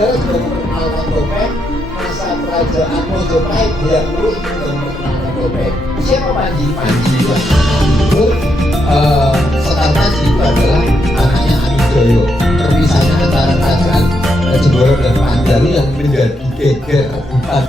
Anda juga memperkenalkan topeng masa kerajaan Mojopahit yang dulu itu juga memperkenalkan topeng. Siapa Panji? Panji itu Sekar Panji itu adalah anaknya Amijoyo. Terpisahnya antara kerajaan Jember dan Panjalu yang menjadi geger rebutan.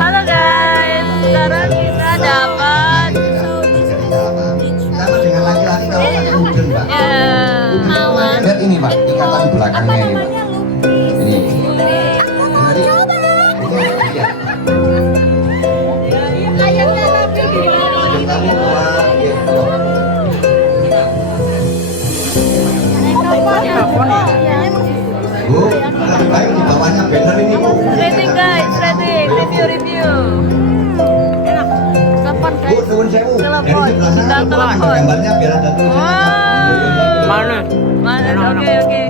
Halo guys, sekarang kita dapat Sama dengan laki-laki kalau pakai udun, Pak. mawar. Lihat ini, Pak, ikatan belakangnya ini, Pak. Ini. Tadi. Lihat. Sebelum kamu keluar, gitu. Bu, lebih baik di bawahnya banner ini, Bu. Rating guys, rating, review. Telepon Bu, guys. nuwun sewu. Dari Telepon, sebelah sana udah ada telepon. gambarnya biar ada tulisannya. Wow. Mana? Oke.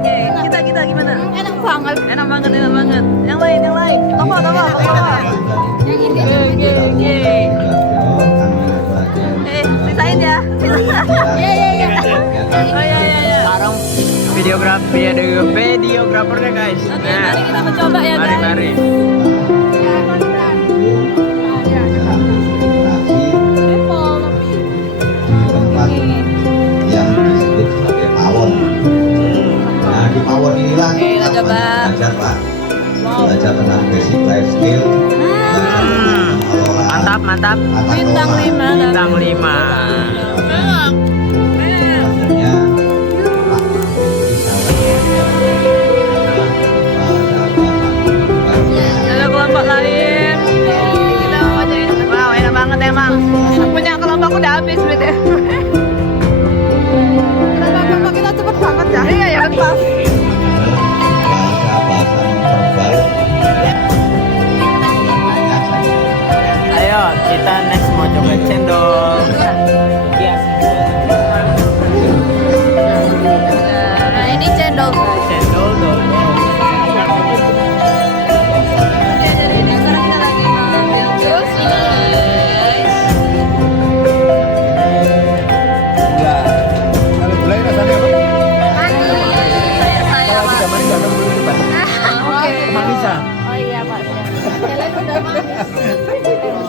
Kita gimana? Enak banget. Yang lain. Toko. Yang ini. Oke. Sisain ya. Iya. Oh iya. Sekarang videografernya guys. Oke, mari kita mencoba ya guys. Mari. Tempat yang disebut sebagai pawon. Nah, di pawon inilah Oke, kita coba. belajar, Pak. Belajar tentang basic life skill. Belajar tentang pengelolaan Mantap. tata Bintang kelola. 5. Bintang 5. Sebenarnya, Pak, bisa Ada kelompok lain. pas. bahasa nonverbal. Ayo, kita next mau coba cendol. Yes. Nah, ini cendol. Cendol dong. Oke, jadi ini sekarang kita lagi mengambil jus, guys. Kalau gulai rasanya apa? Saya Kalau Pak. tidak manis ada bulu kita. Oke. Manisan. Oh iya Pak.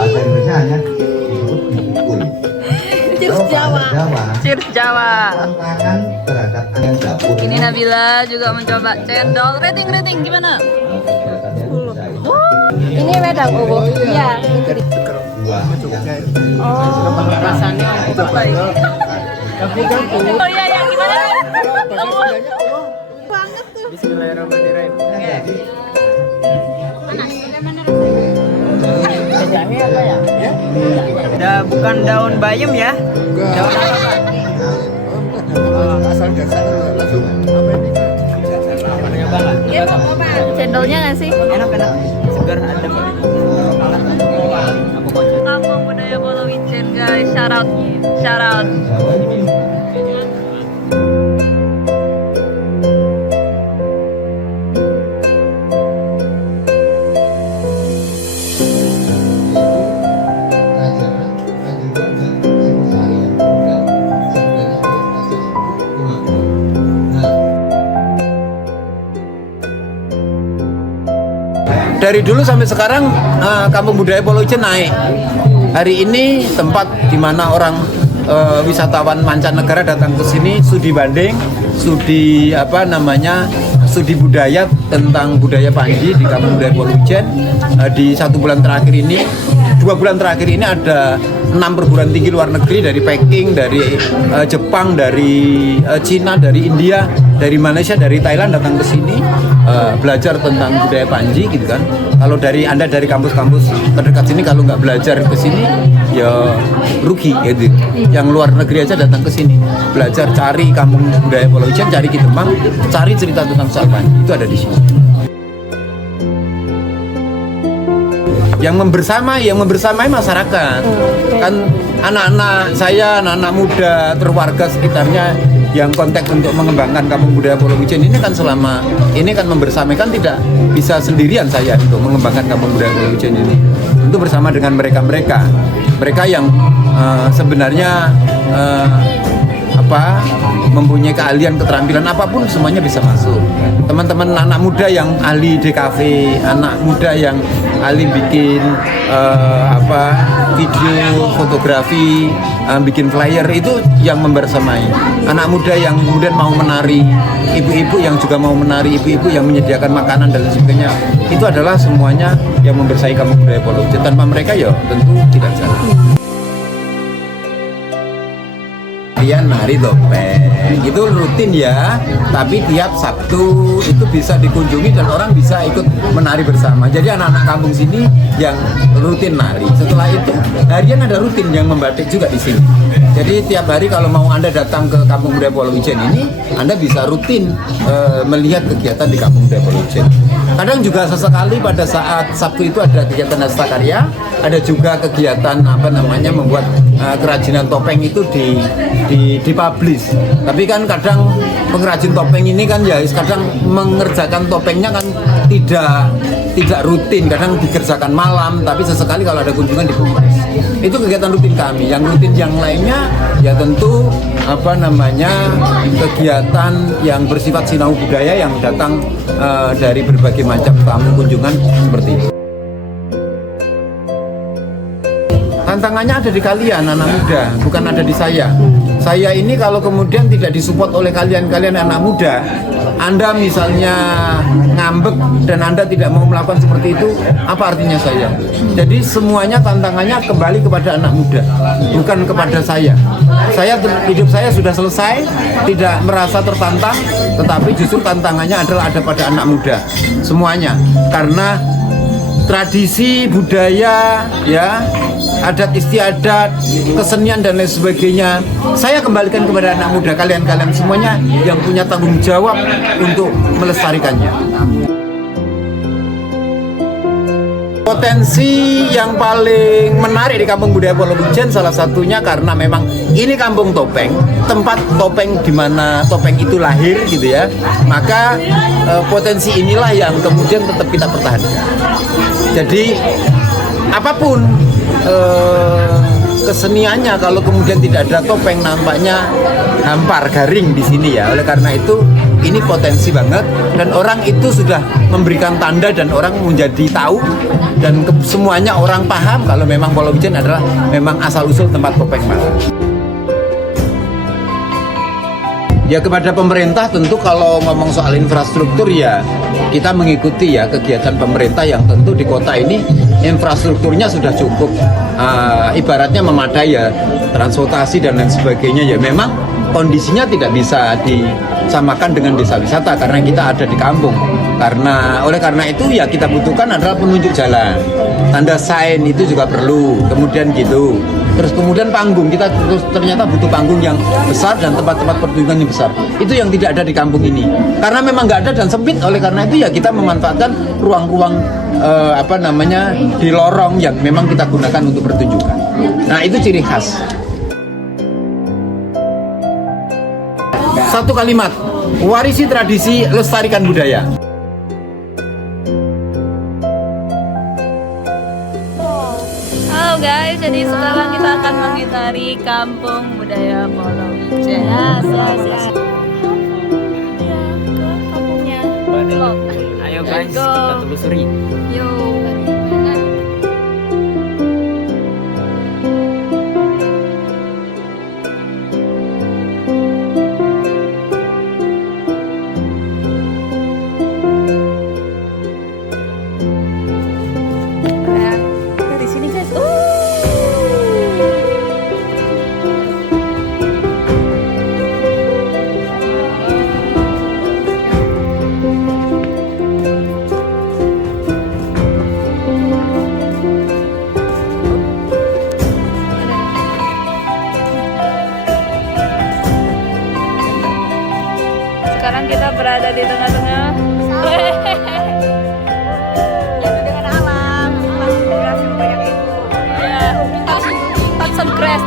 Bahasa Indonesia hanya disebut dipukul. Cheers Kalau Jawa. bahasa Jawa, Cheers Jawa. tantangan terhadap angan dapur. Ini Nabila juga mencoba cendol. Rating gimana? Ini wedang ubu. Iya. Buah yang Oh. Rasanya Baik. Tapi kan Oh iya yang gimana? Bismillahirrahmanirrahim. Bukan daun bayam ya? Daun apa, Pak? asal dasar langsung apa ini? Nyoba nggak? Iya, cendolnya nggak sih? Enak. Segar adem. Kampung Budaya Polowijen guys, shout out. Jawa itu Dari dulu sampai sekarang Kampung Budaya Polowijen naik. Hari ini tempat di mana orang wisatawan mancanegara datang ke sini, studi banding, studi studi budaya tentang budaya Panji di Kampung Budaya Polowijen. Di 1 bulan terakhir ini, 2 bulan terakhir ini ada 6 perguruan tinggi luar negeri dari Peking, dari Jepang, dari Cina, dari India, dari Malaysia, dari Thailand datang ke sini belajar tentang budaya Panji gitu kan. Kalau Anda dari kampus-kampus terdekat sini kalau nggak belajar ke sini ya rugi gitu. Yang luar negeri aja datang ke sini belajar, cari Kampung Budaya Polowijen, cari Ki Demang, cari cerita tentang soal Panji itu ada di sini. Yang membersamai masyarakat kan, anak-anak saya, anak-anak muda, warga sekitarnya yang kontak untuk mengembangkan Kampung Budaya Polowijen ini kan selama ini kan membersamai, kan tidak bisa sendirian saya untuk mengembangkan Kampung Budaya Polowijen ini, tentu bersama dengan mereka yang sebenarnya mempunyai keahlian, keterampilan apapun semuanya bisa masuk. Teman-teman anak muda yang ahli DKV, anak muda yang ahli bikin video, fotografi, bikin flyer, itu yang membersamai. Anak muda yang kemudian mau menari, ibu-ibu yang juga mau menari, ibu-ibu yang menyediakan makanan dan lain sebagainya, itu adalah semuanya yang membersamai Kampung Budaya Polowijen. Tanpa mereka ya tentu tidak jalan. Latihan nari topeng itu rutin ya, tapi tiap Sabtu itu bisa dikunjungi dan orang bisa ikut menari bersama. Jadi anak-anak kampung sini yang rutin nari. Setelah itu harian ada rutin yang membatik juga di sini. Jadi tiap hari kalau mau Anda datang ke Kampung Budaya Polowijen ini, Anda bisa rutin melihat kegiatan di Kampung Budaya Polowijen. Kadang juga sesekali pada saat Sabtu itu ada kegiatan hastakarya, ada juga kegiatan membuat kerajinan topeng itu dipublish. Tapi kan kadang pengrajin topeng ini kan ya kadang mengerjakan topengnya kan tidak rutin, kadang dikerjakan malam, tapi sesekali kalau ada kunjungan dipublish. Itu kegiatan rutin kami. Yang rutin yang lainnya ya tentu kegiatan yang bersifat sinau budaya yang datang dari berbagai macam tamu kunjungan seperti itu. Tantangannya ada di kalian anak muda, bukan ada di saya. Saya ini kalau kemudian tidak disupport oleh kalian anak muda, Anda misalnya ngambek dan Anda tidak mau melakukan seperti itu, apa artinya saya? Jadi semuanya tantangannya kembali kepada anak muda, bukan kepada saya. Hidup saya sudah selesai, tidak merasa tertantang, tetapi justru tantangannya adalah ada pada anak muda semuanya, karena tradisi, budaya, ya, adat istiadat, kesenian dan lain sebagainya. Saya kembalikan kepada anak muda kalian semuanya yang punya tanggung jawab untuk melestarikannya. Potensi yang paling menarik di Kampung Budaya Polowijen salah satunya karena memang ini kampung topeng, tempat topeng di mana topeng itu lahir gitu ya. Maka potensi inilah yang kemudian tetap kita pertahankan. Jadi apapun keseniannya kalau kemudian tidak ada topeng nampaknya hampar garing di sini ya. Oleh karena itu ini potensi banget dan orang itu sudah memberikan tanda dan orang menjadi tahu dan semuanya orang paham kalau memang Polowijen adalah memang asal-usul tempat topeng Malang. Ya kepada pemerintah tentu kalau ngomong soal infrastruktur ya kita mengikuti ya kegiatan pemerintah yang tentu di kota ini infrastrukturnya sudah cukup ibaratnya memadai ya, transportasi dan lain sebagainya ya. Memang kondisinya tidak bisa disamakan dengan desa wisata karena kita ada di kampung. Oleh karena itu ya kita butuhkan adalah penunjuk jalan, tanda sign itu juga perlu, kemudian gitu. Terus kemudian panggung, kita ternyata butuh panggung yang besar dan tempat-tempat pertunjukan yang besar. Itu yang tidak ada di kampung ini. Karena memang nggak ada dan sempit, oleh karena itu ya kita memanfaatkan ruang-ruang di lorong yang memang kita gunakan untuk pertunjukan. Nah itu ciri khas. Satu kalimat, warisi tradisi, lestarikan budaya. Halo guys, jadi sekarang kita akan mengitari Kampung Budaya Polowijen. Ke kampungnya. Ayo guys, Let's go. kita telusuri. Yuk. Dari sini guys. Sekarang kita berada di tengah-tengah. Jatuh dengan alam, inspirasi banyak itu. Ya, touch some grass.